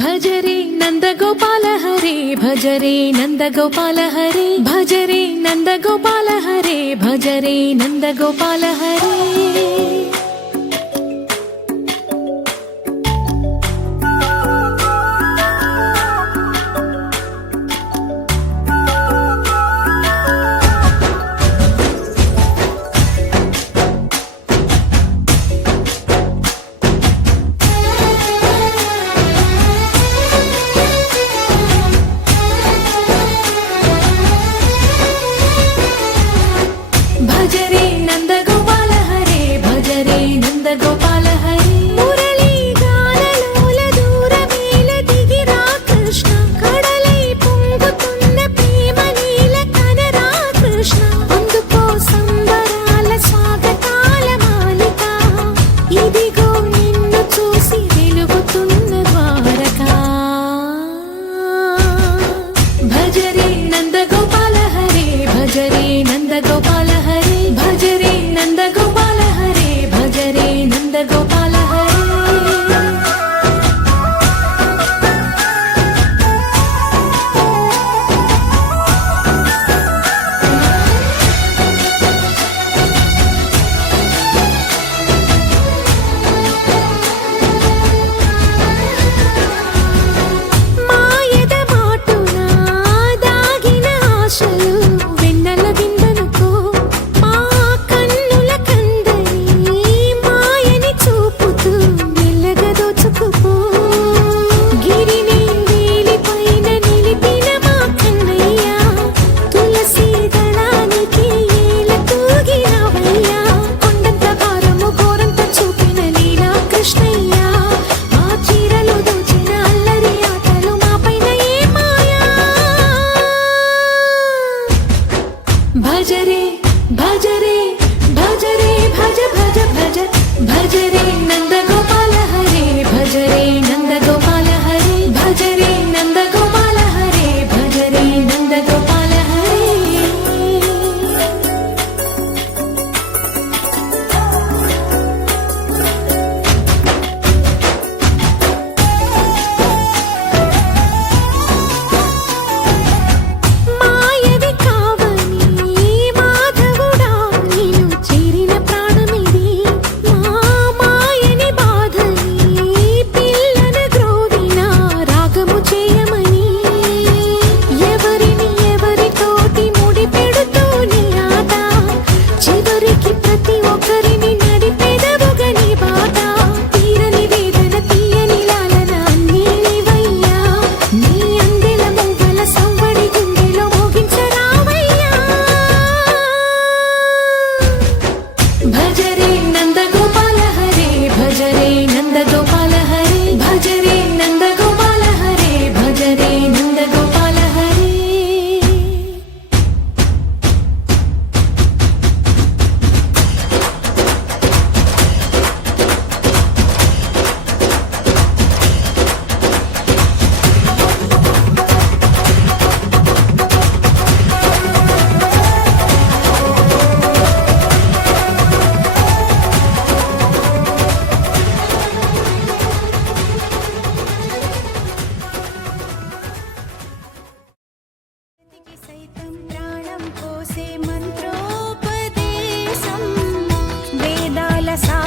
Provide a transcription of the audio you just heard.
भज रे नंद गोपाल हरे भज रे नंद गोपाल हरे भज रे नंद गोपाल हरे भज रे नंद गोपाल हरे। भज रे नंद गोपाल हरे भज रे नंद गोपाल हरे। मुरली गानलोल दूरमेल दिगिरा कृष्ण कड़लै పొంగుతున్న ప్రేమ నీల కనరా కృష్ణ। అందుకో సంబరాల స్వాగతాల మాలిక ఇదిగో నిన్ను చూసి వెలుగుతున్న ద్వారకా। భజ రే నంద గోపాల హరే భజ రే నంద గోపాల హరే भज रे नंद गोपाल हरे भज रे नंद गोपाल हरे। మాయద మాటున దాగిన ఆశలు వెన్నెల విందనుకో మా కన్నుల కందని మాయని చూపుతూ మెల్లగా దోచుకుపో। గిరిని వేలిపైన నిలిపిన మా కన్నయ్య తులసి దళానికి ఏల తూగినవయ్యా। కొండంత భారము ఘోరంత చూపిన లీలా కృష్ణయ్య మా చీరలు దోచిన అల్లరి ఆటలు మాపైన ఏ మాయా। भज रे भज रे भज रे भज भज भज भज रे नंद गोपाल हरे भज रे नंद गोपाल हरे भज रे नंद गोपाल हरे भज रे नंद गोपाल हरे। మాయది కావని మాధవుడా నిన్ను చేరిన ప్రాణమిది మా మాయని బాధని పిల్లను గ్రోవిన రాగము చేయమని। ఎవరిని ఎవరితోటి ముడి పెడుతూని ఆట చివరికి ప్రతి ఒక్కరిని నడిపెదవుగా నీ బాట। తీరని వేదన తీయని లాలన అన్నీ నీవయ్యా నీ అందెల మొగ్గల సవ్వడి గుండెలో మోగించరావయ్యా। భజ రే నంద గోపాల హరే భజ రే నంద గోపాల హరే భజ రే నంద గోపాల హరే భజ రే నంద గోపాల హరే। సైతం ప్రాణం పోసే మంత్రోపదేశం వేదాల సా